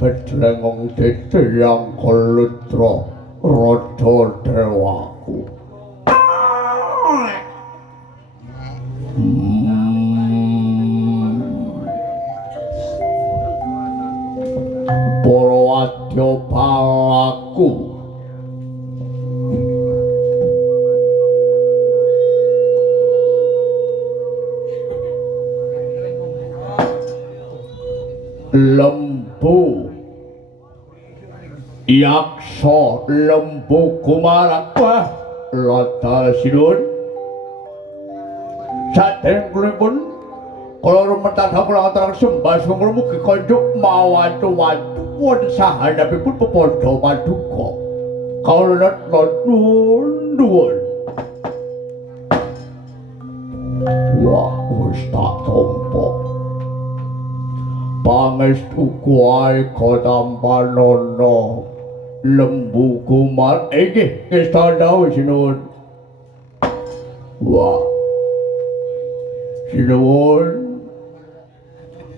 Bedreng wong yang kolutro raja dewaku. Para wadya palaku. Lembu yaksa lembu kumarakwa latar sinun saderengipun kala rumetat kula aturang sembah sumur mugi konjuk mawatu-watu sahanapipun pepodo paduka kawula nuwun wah wis tak tampa pangestu kuwi katampanana lembu kumar iki wis tandha sinuwun wah sinuwun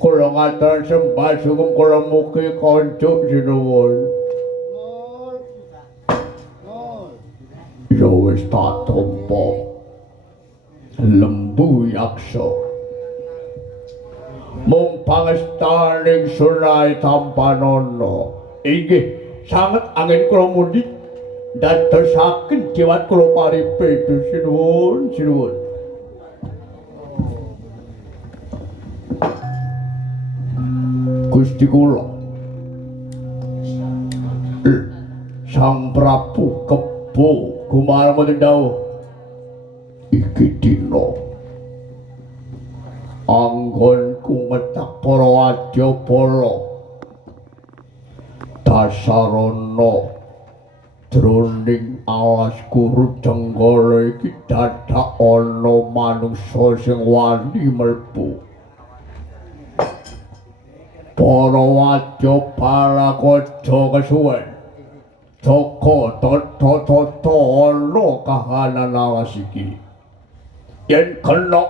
kula ngatur sembah sungkem kula mugi konjuk sinuwun ya wis tak tampa lembu yaksa mung pangestaning sunai tampanana inggih sanget angin kula mundhik dadosaken jiwat kula paripedu sinuwun Gusti kula Sang Prabu Kebo gumarang dawuh iki dina anggonku ngetak para wadyabala dasarana jroning alas guru jenggala iki dadak ana manungsa sing wani mlebu para wadyabala kaja kesuwen Joko toto ana kahanan alas iki yen kena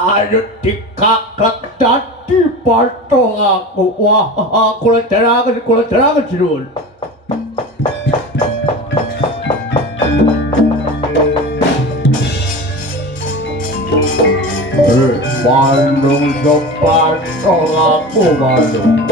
ayo dikaklek dadi pathong aku wah kula deraken sinuwun Bandung pathong aku Bandung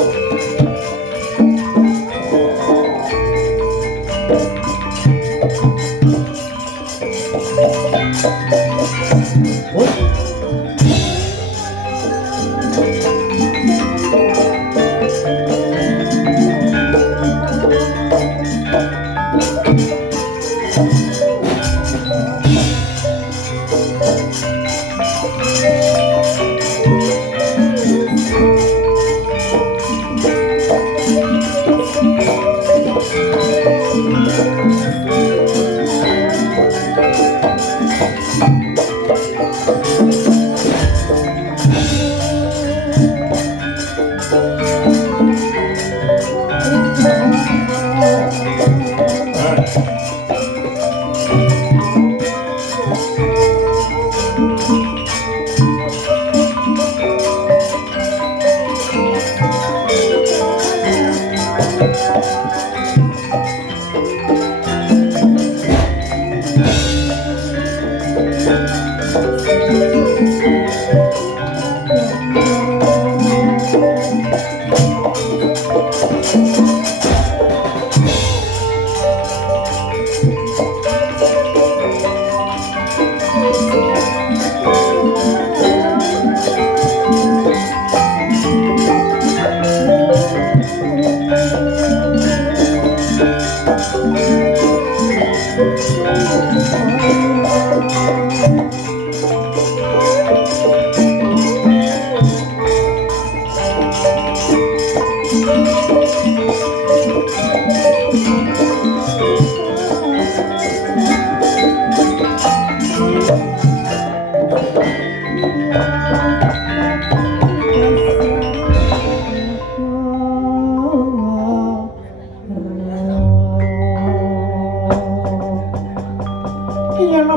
yen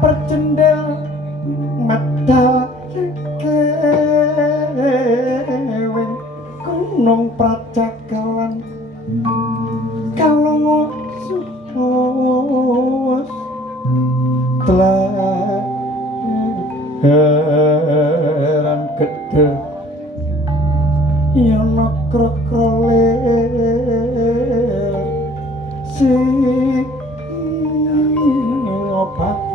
percendel medal keweng gunung prajagalan kalongo supos telaran gede yen krokole si obat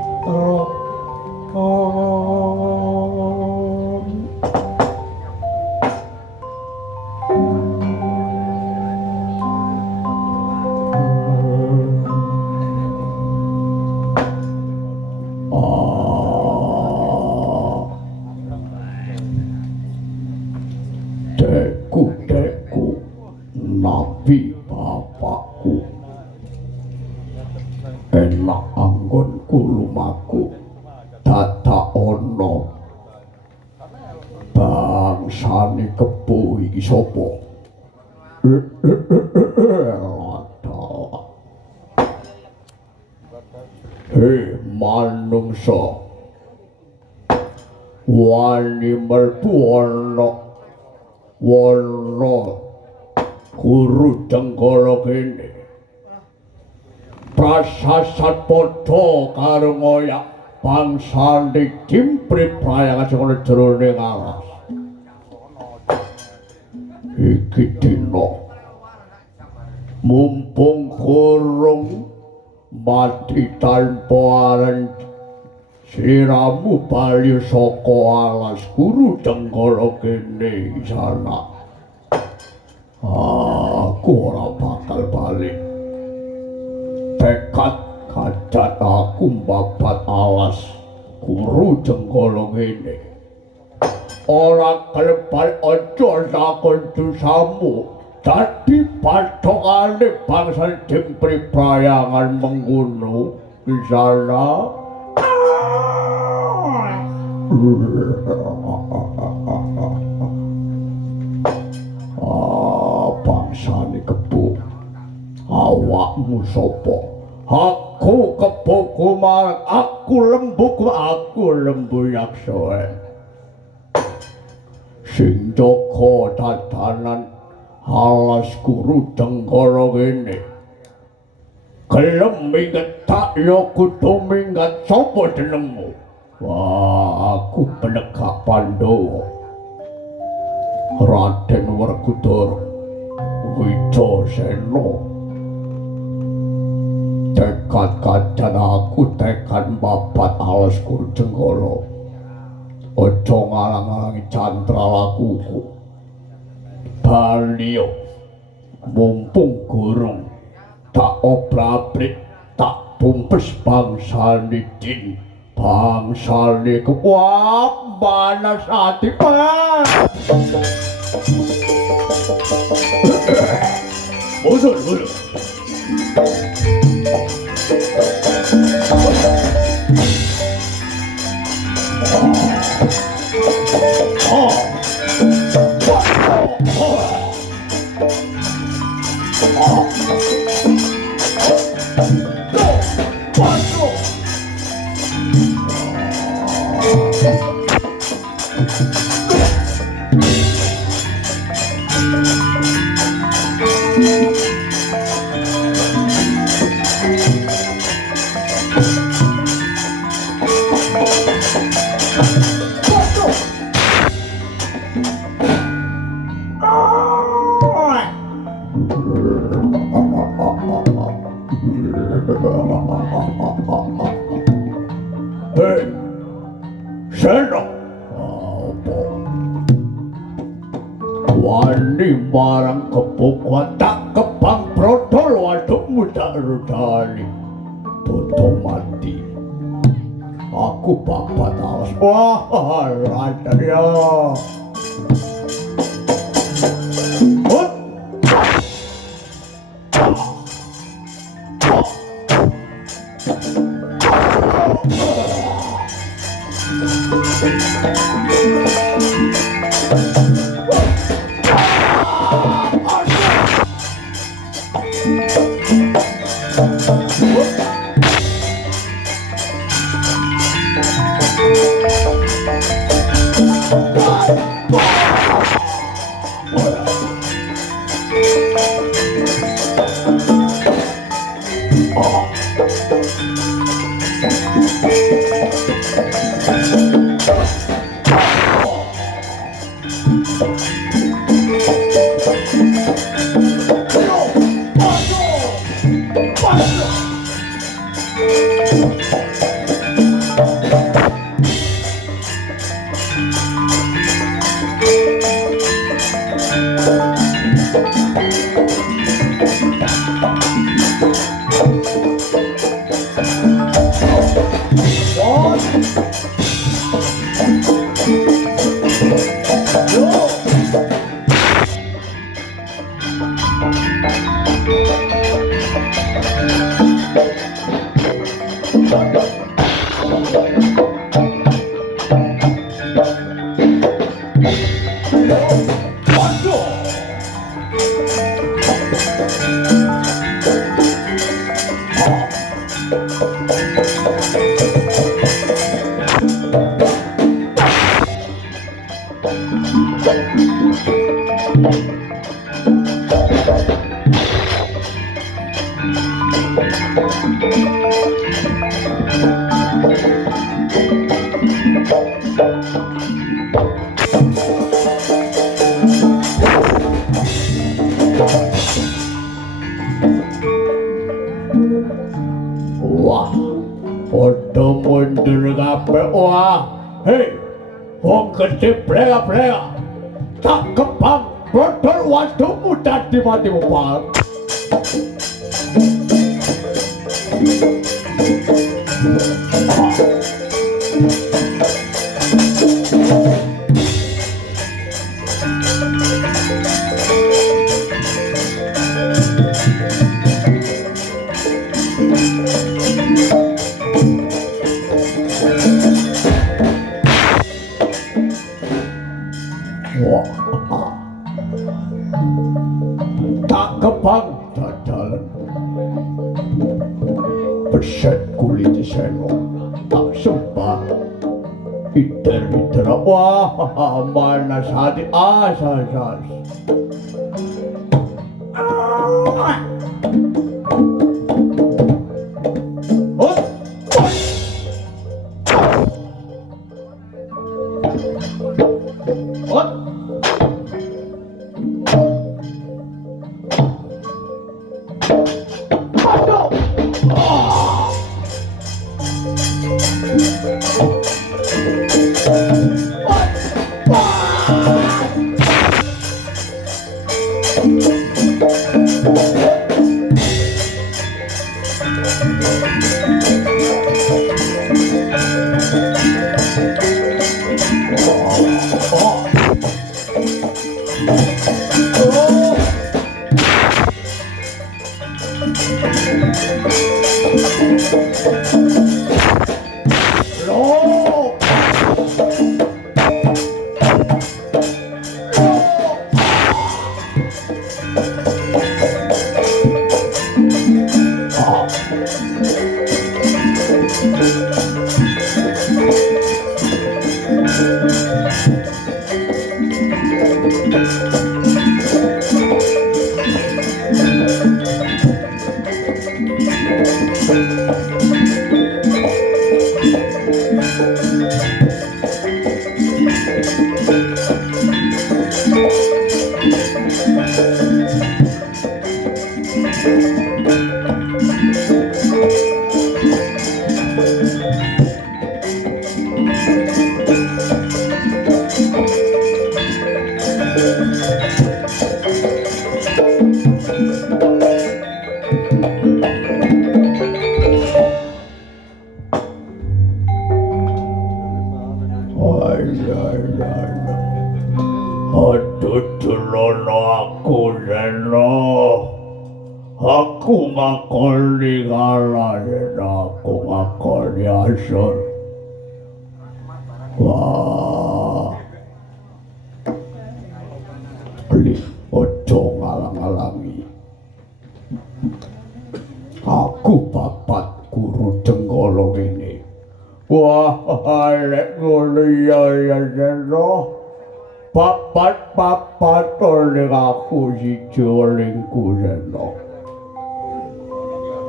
Deku nabi bapakku enak anggonku lumaku tata ono bangsane kebo iki sapa hei manungsa wani mlebu ana guru Jenggala kene prasasat padha karo ngoyak bangsane Dimprit Prayanga sing ana jroning alas iki dina mumpung kurung mati tanpa aran siramu bali saka alas guru Jenggala kene sana aku ora bakal balik tekad kacat aku babat alas guru Jenggala kene ora kelebal aja takon dosamu dadi pathokane bangsa Dimprit Prayangan mengkono di sana bangsane kebo awakmu sapa aku kebo kumar aku lembu yaksa sing jaga dadanan alas guru Jenggala kene gelem minggat ya kudu minggat sapa jenengmu wah aku penegak Pandhawa Raden Werkudara Wijasena tekad kacan aku tekad babat alas guru Jenggala aja ngalang-alangi cantra lakuku Balio mumpung gurung tak obrabrik tak bumpes bangsane din bangsane kuwat panas ati musul Hei, Seno, apa? Wani marang kebukuan tak kebang brodol wadukmu tak rudali. Bodo mati. Aku bapak tawas. Wah, lancar ya. Hut. Wah, podo mundur kabeh. Wah, hei, wong gede brega-brega. Tak kebang brodol wadukmu dadi mati mupal. Tak kebang dadalan beset kulit Seno tak sembah iter-iter. Wah, manas hati asas. Aduh celono aku Reno. Aku ngakoni ngalah aku ngakoni asor. Wah. Please ojo ngalang-alangi. Aku babat guru Jenggala ini. Wah, lek ngono ya Reno. Papat oleh aku siji olehku Reno.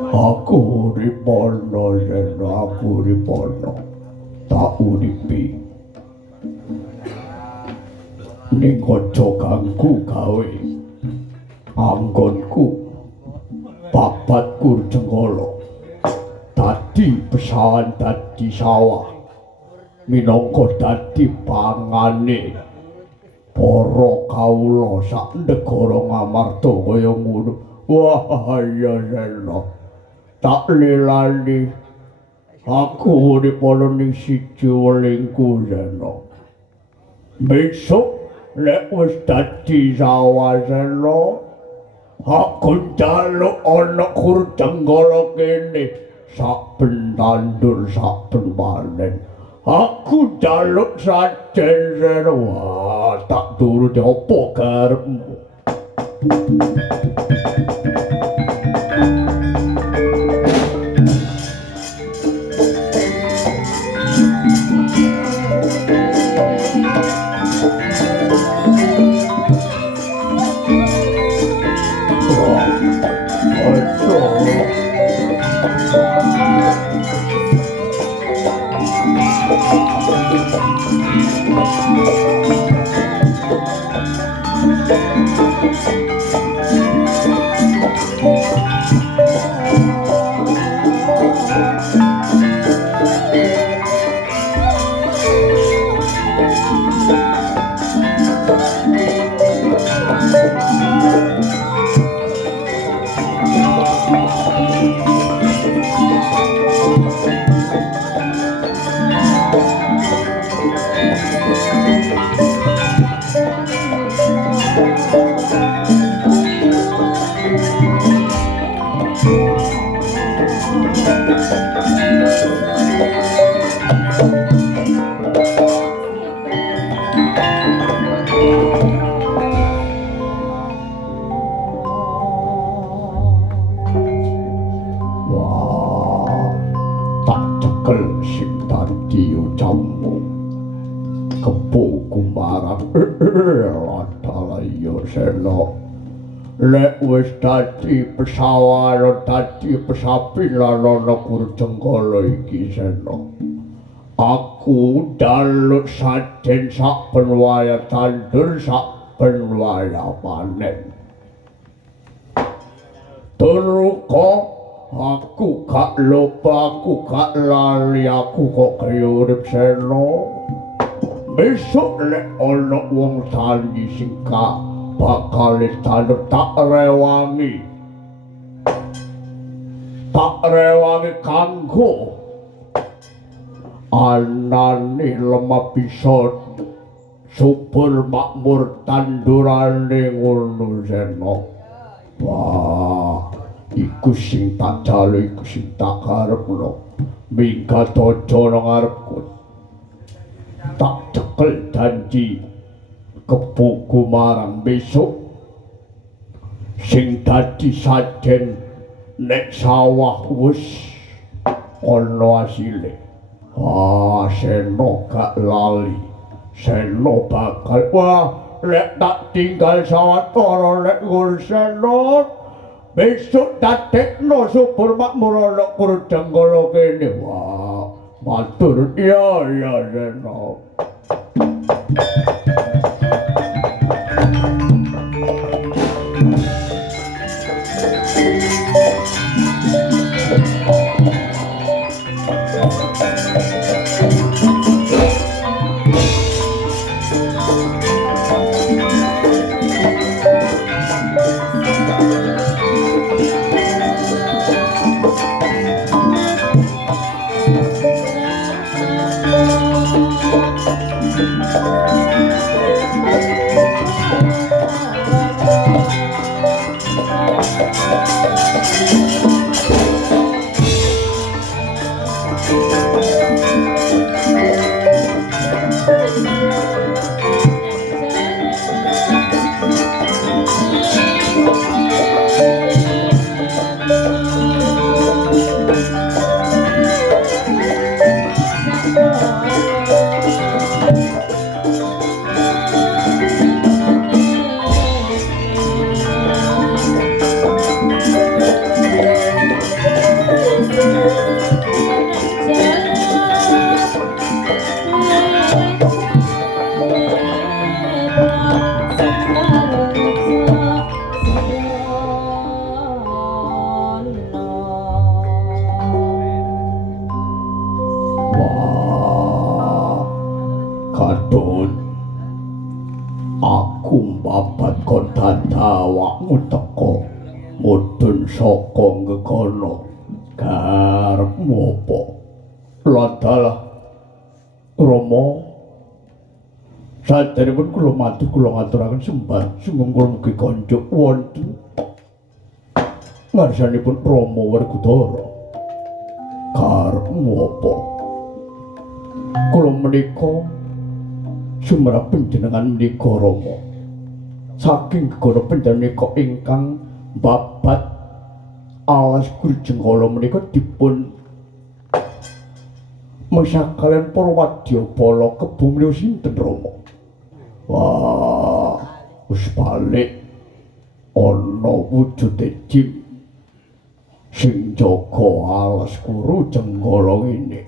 Aku uripono Reno, aku uripono. Tak uripi. Ning aja ganggu gawe. Anggonku. Papat Guru Jenggala. Dadi pesawan dadi sawah. Minangka dadi pangane para kawula sak negara Ngamarta kaya ngono. Wah ya Reno. Tak lelani aku urip ana ning siji welingku Reno. Besok lek wis dadi sawah Reno, aku njaluk ana Guru Jenggala kene saben tandur saben panen. Aku jaluk sajen Reno. Wah, tak turuti apa karepmu. Seno lek wis dadi pesawan dadi pesapilan ana Guru Jenggala iki Seno. Aku njaluk sajen saben wayah tandur saben wayah panen. Turko aku gak lupa, aku gak lali, aku kok kaya urip Seno. Besok lek ana wong tani sing bakal tanur tak rewangi kanggo anane lemah bisa subur makmur tandurane ngono Sena. Wah, iku sing tak jalu, iku sing tak karepno. Minggat aja nang ngarepku. Tak cekel janji kepuku marang besok sing dadi sajen nek sawah wis ana asile. Ah, Sena gak lali. Sena bakal lek tak tinggal sawetara lek nggon Sena besok dadekno subur makmur ana Kurjanggala kene. Wah, matur iya Sena. Saka ngekono karepmu apa? Ladalah Rama, saderepun kula matur kula ngaturaken sembah sungguh kula mugi kanca wonten ngarsanipun Rama Werkudara. Karepmu apa? Kula menika sumrap panjenengan menika Rama. Saking gegana panjenengan ingkang babat alas Kurjanggala menika dipun mesakalen para wadyabala kebumilih sinten Rama? Wah, wis balik ana wujude jim sing jaga alas Kurjanggala ngene.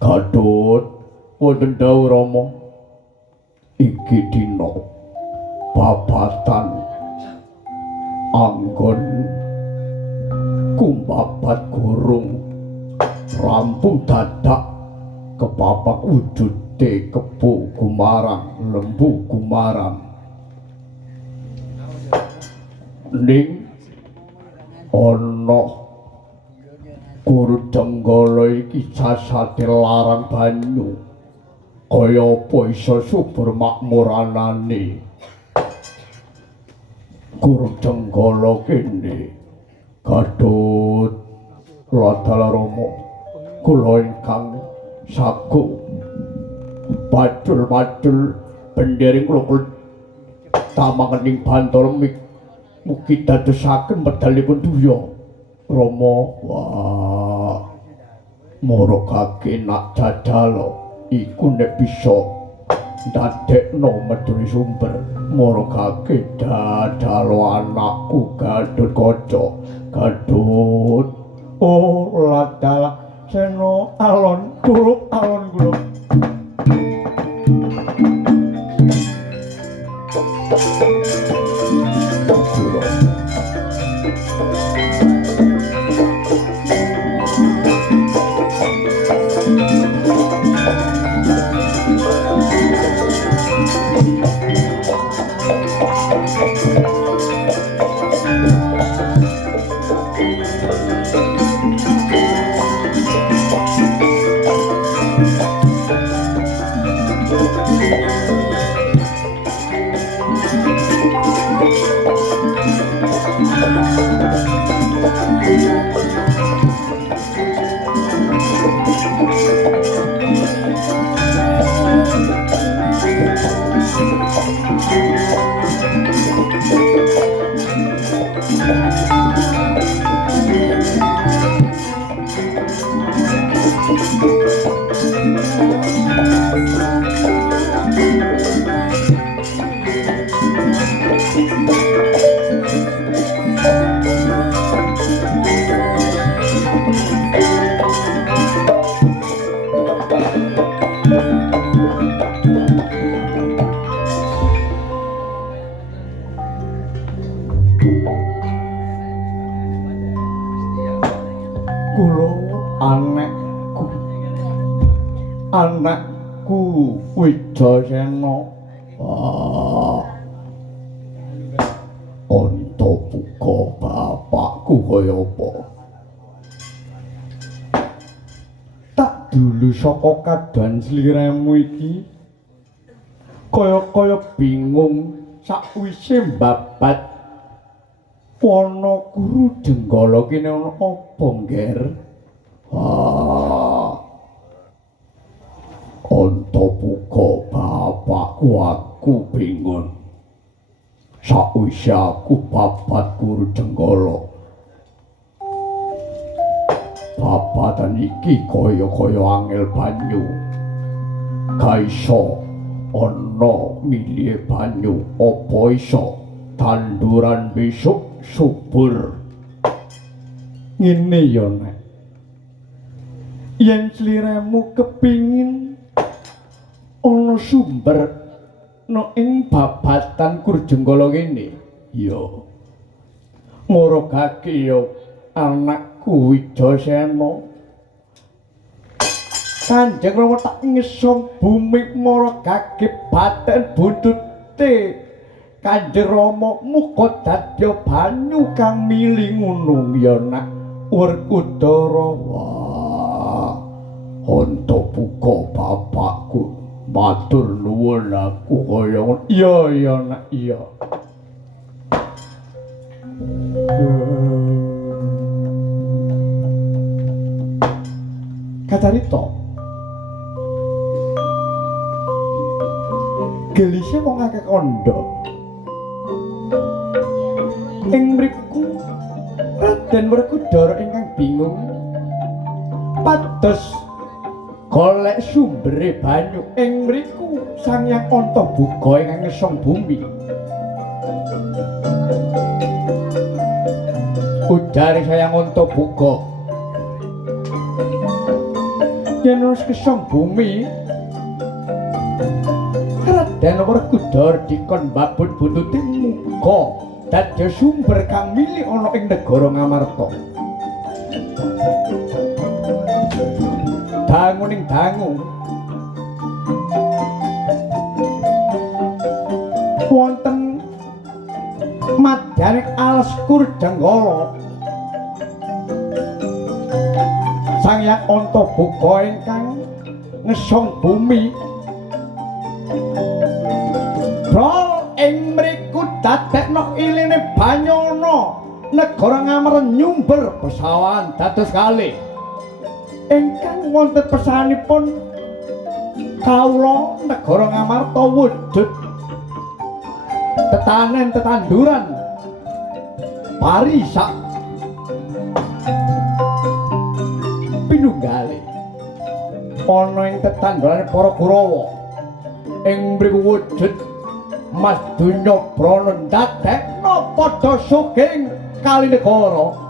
Gadhut wonten dawuh Rama, iki dina babatan anggon kumbabat gurung rampung dadak kepapak wujude kebu gumarang lembu gumarang ning ana Kurjanggala iki jasate larang banyu kaya apa isa subur makmur anane Kurjanggala kene. Gadhut Ladala Rama, kula ingkang sagu pacul-pacul pendering kula tamangening Bantara mugi dadosaken medalipun duya Rama. Wah, marokake nak jajal iku nek bisa ndadekno meduri sumber marokake jajal anakku Gadhut Kaca. Gadhut oh Ladala Sena alon turuk alon kula. Kula anakku. Anakku Wijayasena. Ah, Antapuka bapakku kaya apa? Tak dulu saka kadan sliramu iki kaya bingung sakwise mbabat wana guru jenggala kene ana apa ngger? Ah, Antapuka bapakku aku bingung. Sakwise aku babat guru jenggala. Babatan iki kaya-kaya angel banyu. Ga iso ana milih banyu apa iso tanduran besok subur. Ngene ya nek. Yen sliramu kepingin ana sumber no ing babatan Kurjenggala kene, Ya, ngorogake ya anakku Wijayasena. Kanjeng Rama tak ngesong bumi maragake baten buntute Kanjeng Rama muga dadya banyu kang mili ngunung ya nak Werkudara. wah, Antapuka bapakku. Matur nuwun aku kaya ngono. Iya nak iya. Kacarita gelisih wong akeh kandha. Ing mriku Raden Werkudara ingkang bingung pados golek sumbere banyu. Ing mriku Sang Hyang Antabuga ingkang ngesong bumi. Ujare Sang Hyang Antabuga, yen wis ngesong bumi Raden Werkudara dikon babut buntute muga dadya sumber kang mili ana ing negara Ngamarta. Danguning dangu wonten madyaning alas Kurjenggala Sang Hyang Antabuga ingkang ngesong bumi. Brol ing mriku dadekno iline banyana negara Ngamarta nyumber pesawan dados kalih. Ingkang wonten pesanipun kawula negara Ngamarta wujud tetanen tetanduran parisak pinunggale ana ing tetandurane para Kurawa. Ing mriku wujud Mas Dunya Brana ndadekno padha sugih kali negara.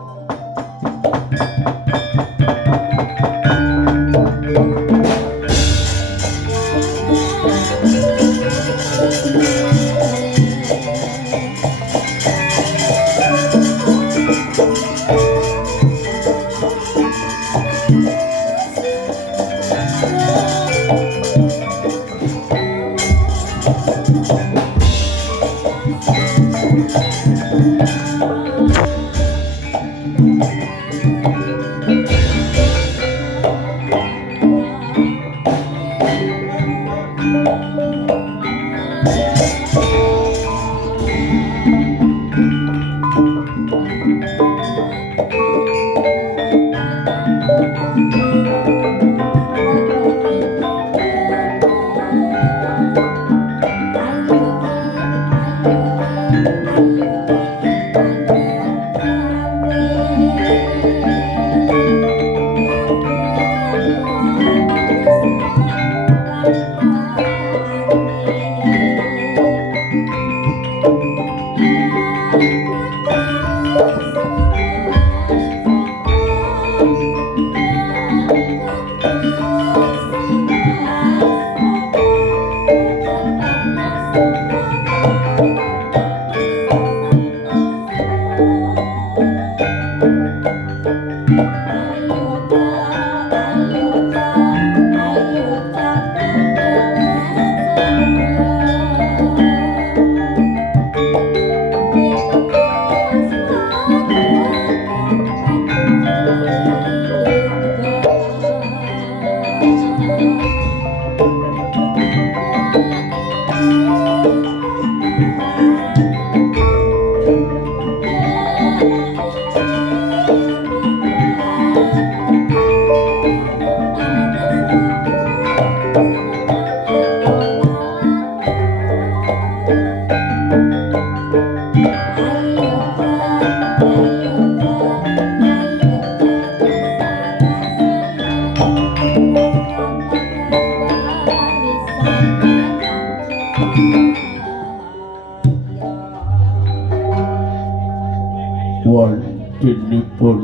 wontenipun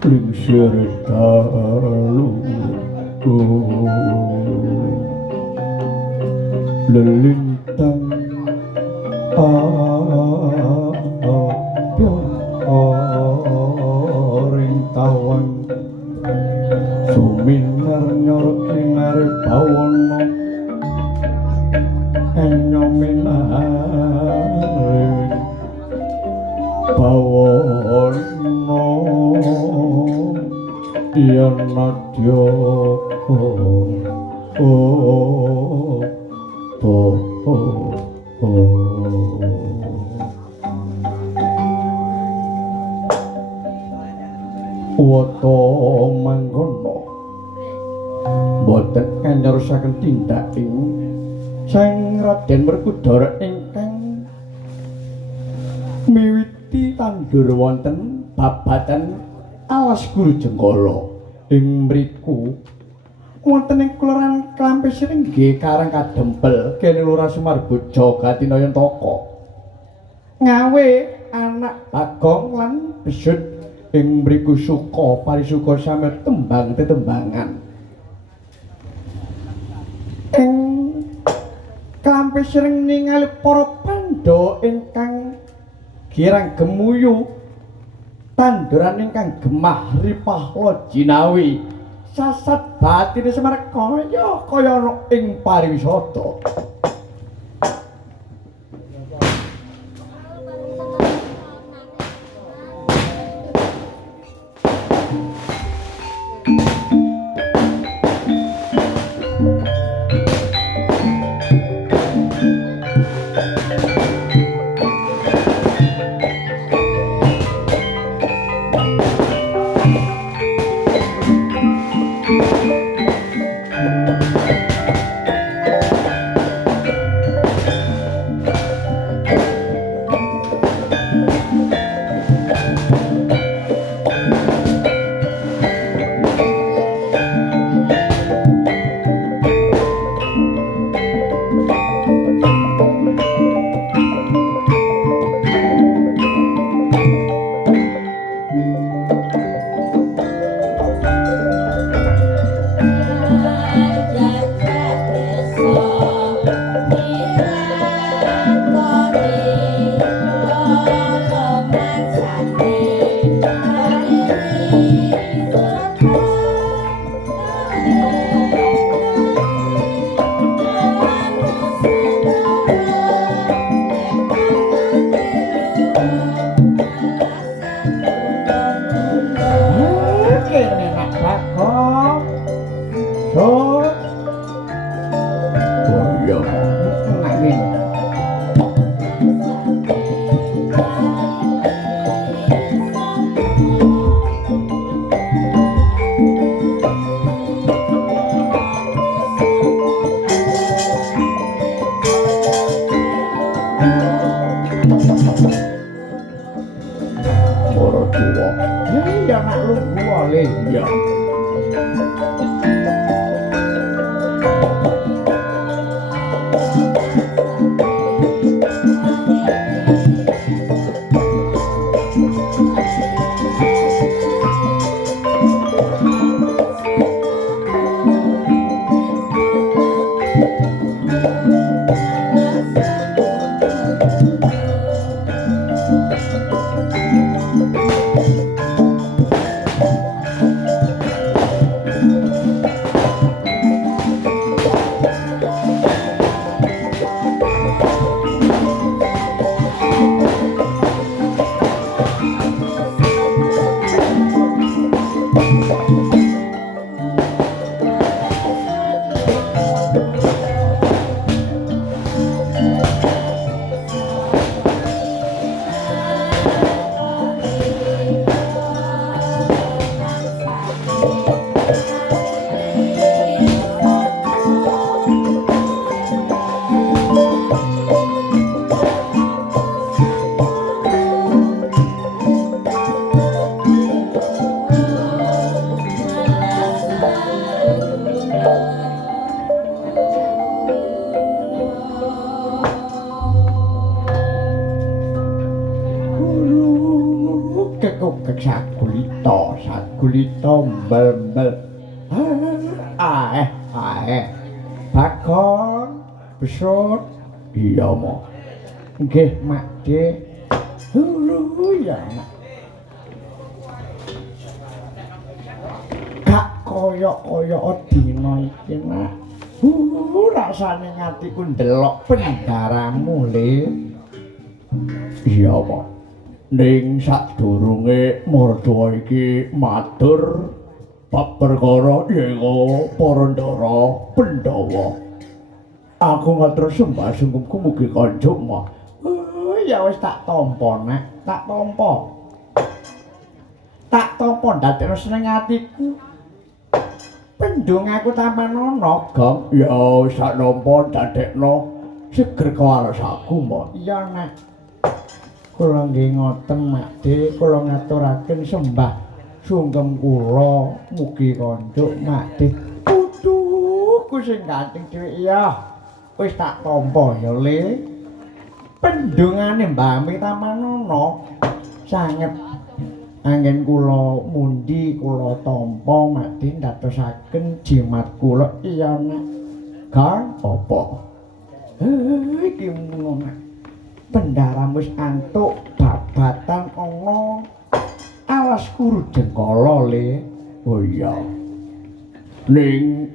lingsir dalu lelintang ring tawang suminar nyorot linar bawana enyominar bawana yen nadya wata mangkono boten kanyarusaken tindaking sang Raden Werkudara ingkang miwiti tandur wonten babadan alas Guru Jenggala ing mriku wonten ing kelurahan Klampis Ringge Karang Kadempel kene Lurah Sumarboja Gatinayantaka ngawe anak Bagong lan Besut ing mriku suka parisuka sami tembang tetembangan ing Klampis ring ningali para Pandhawa ingkang girang gemuyu tanduran ingkang gemah ripah lojinawi sasat batine Semar kaya ana ing pariwisata tukek sagulita mbel-mbel. Ae. Bagong besut. Iya, Mo. Nggih, Makde. Ya. Gak koyok-koyok dina iki, Nak. Rasane ngatiku ndelok pendaramu, Le. Iya, Mo. Ning sadurunge mertua iki matur bab perkara yeka para ndara Pandhawa. Aku ngatur sembah sungkumku mugi kanjuk, Mo. Ya wis tak tampa, Nak. Tak tampa dadekno seneng atiku. Pendongaku tamanono, Gam ya sak nampa dadekno seger kawarasaku, Mo. iya, Nak. Kula nggih ngoten, Makde, kula ngaturaken sembah sungkem kula mugi kanjuk, Makde. Putuku sing ganteng dhewe iya. Wis tak tampa ya, Le. Pendungane Mbah Mi Tamanono sanget anggen kula mundi kula tampa Makde ndadosaken jimat kula iya, Nak. Kang Apa? iki ngono, Nak. Pendaram wis antuk babatan ana alas kuru jengkala, Le. Oh iya. Ning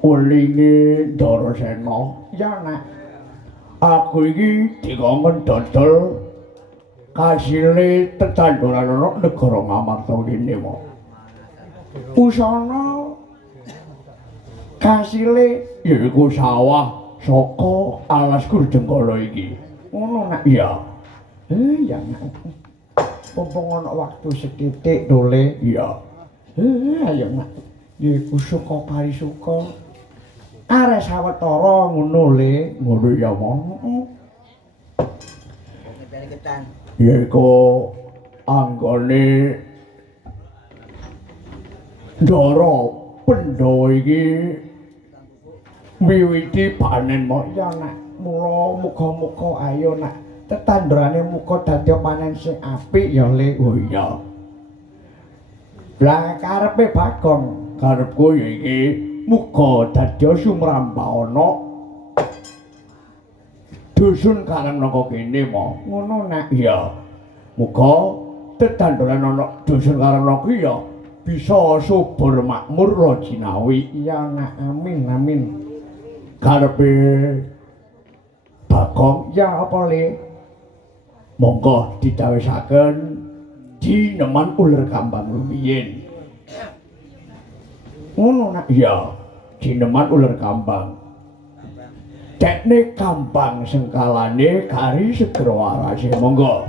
welinge Darasena, Ya, Nak. aku iki dikongkon dodol kasile tetanduran ana negara Ngamarta kene, Mo. Usana kasile Yaiku sawah saka alas Kurjengkala iki. ngono, Nak. Iya. Ya, Nak. Mumpung ana waktu sethithik to, Le. Iya. Ayo, Nak. Yaiku suka parisuka. Are sawetara ngono, Le. Ngono ya, Mo. Heeh. Yaiku anggone Ndara Pandhawa iki miwiti panen, Mo. Ya, Nak. Mula muga-muga ayo, Nak. Tetandurane muga dadi panen sing apik ya, Le. Oh iya. Lah karepe Bagong Karepku ya iki muga dadi sumrampana dusun Karang naka kene, Mo. ngono, Nak. Iya. Muga tetanduran ana dusun Karang naka ya bisa subur makmur lo jinawi. Iya, Nak. Amin, amin. Karepe Bagong Ya apa, Le? monggo didawisaken jineman uler kambang lumiyin. Ngono, Nak. Iya, jineman uler kambang. Teknik kambang sengkalane kari segera warase, monggo.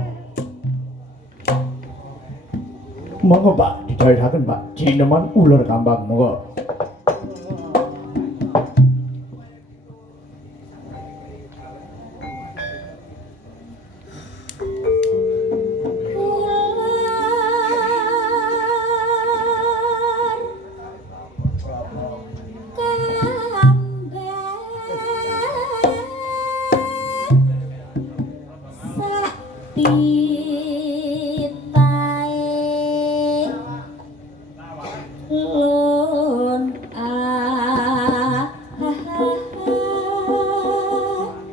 Monggo, Pak, didawisaken, Pak. Jineman uler kambang, monggo. Sakti